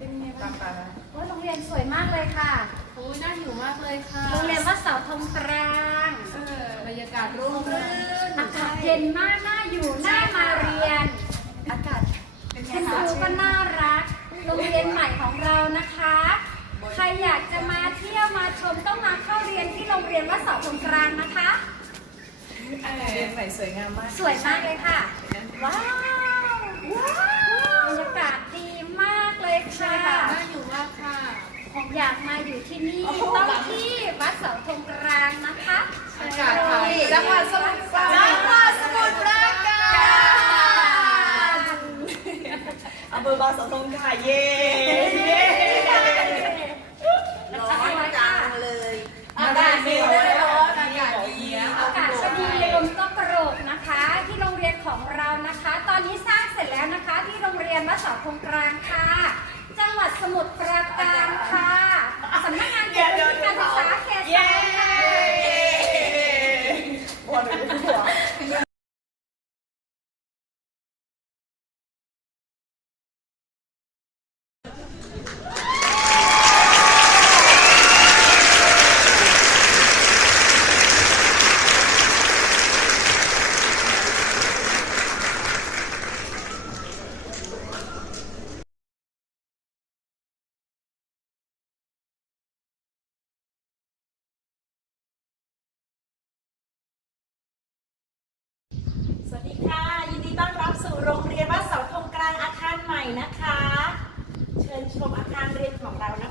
เป็นยังไงบ้างคะโอ้ยโรงเรียนสวยมากเลยค่ะ โอ้ยน่าอยู่มากเลยค่ะโรงเรียนวัดเสาธงกลางเออบรรยากาศร่มรื่นอากาศเย็นมากน่าอยู่น่ามาเรียน อากาศเป็นไงคุณคคะรูก็น่ารัก โรงเรียนใหม่ของเรานะคะ ใครอยากจะมาเที่ยวมาชมต้องมาเข้าเรียนที่โรงเรียนวัดเสาธงกลางนะคะเออเรียนใหม่สวยงามมาก สวยมากเลยค่ะ ว้าว ว้าวบรรยากาศดีมากเลย ใช่ค่ะค่ะน่าอยู่มากค่ะผมอยากมาอยู่ที่นี่โอ้โหต้องที่วัดเสาธงกลางนะคะอากาศค่ะจังหวัดสมุทรปราการจังหวัดสมุทรปราการอำเภอบางสะทงค่ะเย้ร้อนจังเลยอากาศดีไม่ได้ร้อนอากาศดีอากาศก็ดีลมก็โปรกนะคะ ที่โรงเรียนของเรานะคะ ตอนนี้สร้างเสร็จแล้วนะคะ ที่โรงเรียนวัดเสาธงกลางค่ะ จังหวัดสมุทรปราการค่ะสำนักงานเขตพื้นที่การศึกษาเขตสองค่ะ บอลหรือหัว สวัสดีค่ะ ยินดีต้อนรับสู่โรงเรียนวัดเสาธงกลางอาคารให ม่นะคะ เชิญชมอาคารเรียนของเราณบัดนี้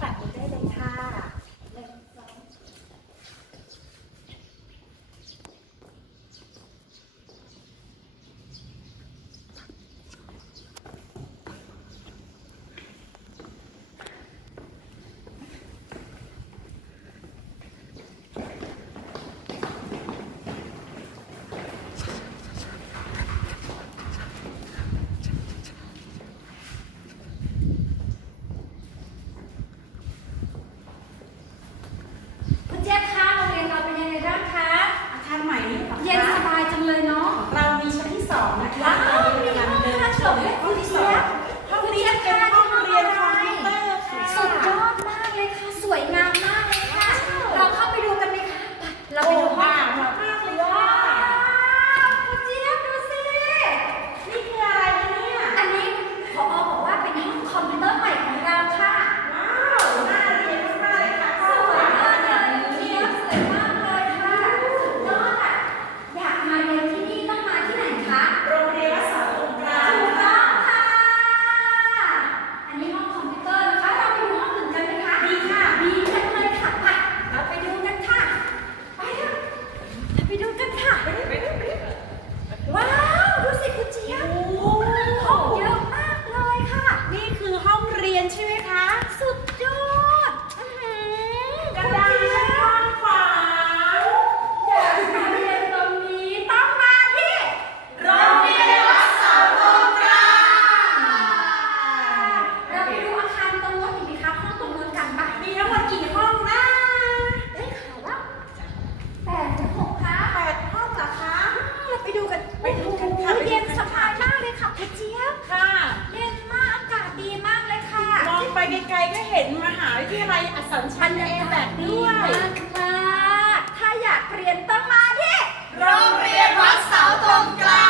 อัสสัมชัญเอแบกด้วยมากมากถ้าอยากเรียนต้องมาที่โรงเรียนวัดเสาธงกลา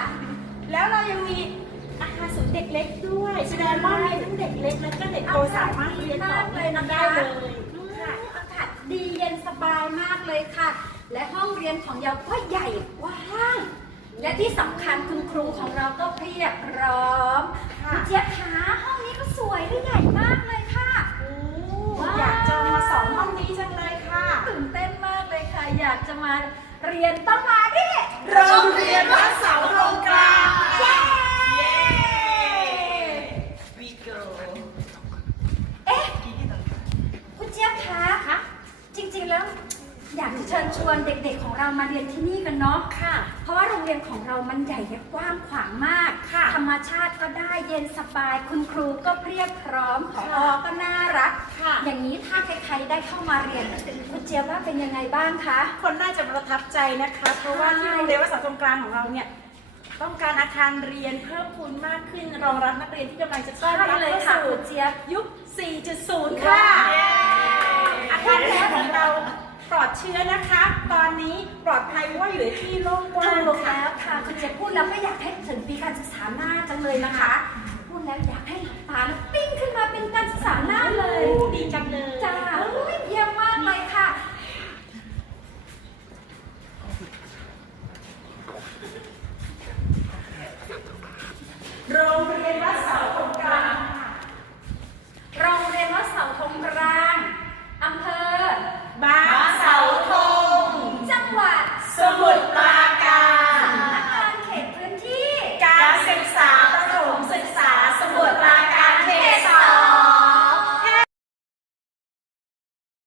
งแล้วเรายังมีอาคารศูนย์เด็กเล็กด้วย แสดงว่ามีทั้งเด็กเล็กและก็เด็กโตสามารถเรียนต่อเลยนะคะได้เลยอืมค่ะอากาศดีเย็นสบายมากเลยค่ะ และห้องเรียนของเราก็ใหญ่กว้างและที่สำคัญคุณครูของเราก็เพียบพร้อมค่ะคุณเจี๊ยบคะห้องนี้ก็สวยและใหญ่มากเลยค่ะโอ้ว้าว อยากจะมาสอนห้องนี้จังเลยค่ะ ตื่นเต้นมากเลยค่ะ อยากจะมาเรียนต้องมาดิโรงเรียนวัดเสาธงกลาง เย้ เย้ We go เอ๊ะ คุณเจี๊ยบคะคะ จริงๆแล้ว อยากจะ เชิญชวนเด็กๆของเรามาเรียนที่นี่กันเนาะค่ะ เพราะว่าโรงเรียนของเรามันใหญ่และกว้างขวางมากค่ะ ธรรมชาติก็ได้เย็นสบาย คุณครูก็เพียบพร้อมผอค่ะก็น่ารักค่ะ อย่างนี้ถ้าใครๆได้เข้ามาเรียนคุณเจี๊ยบว่าเป็นยังไงบ้างคะ คนน่าจะประทับใจนะคะ เพราะว่าที่โรงเรียนวัดเสาธงกลางของเราเนี่ยต้องการอาคารเรียนเพิ่มพูนมากขึ้นรองรับนักเรียนที่กำลังจะต้อนใช่รับเลยเข้าค่ะสู่คุณเจี๊ยบยุค 4.0 ค่ะ อาคารเรียนของเราปลอด เชื้อนะคะ ตอนนี้ปลอดภัยว่าอยู่ในที่โล่งกว้างค่ะแล้วค่ะคุณเจพูดแล้วก็อยากให้ถึงปีการศึกษาหน้าจังเลยนะคะ พูดแล้วอยากให้หลับตาแล้วปิ้งขึ้นมาเป็นการศึกษาหน้าเลยดีจังเลยจ้าเยี่ยมมากเลยค่ะโรงเรียนวัดเสาธงกลางโรงเรียนวัดเสาธงกลาง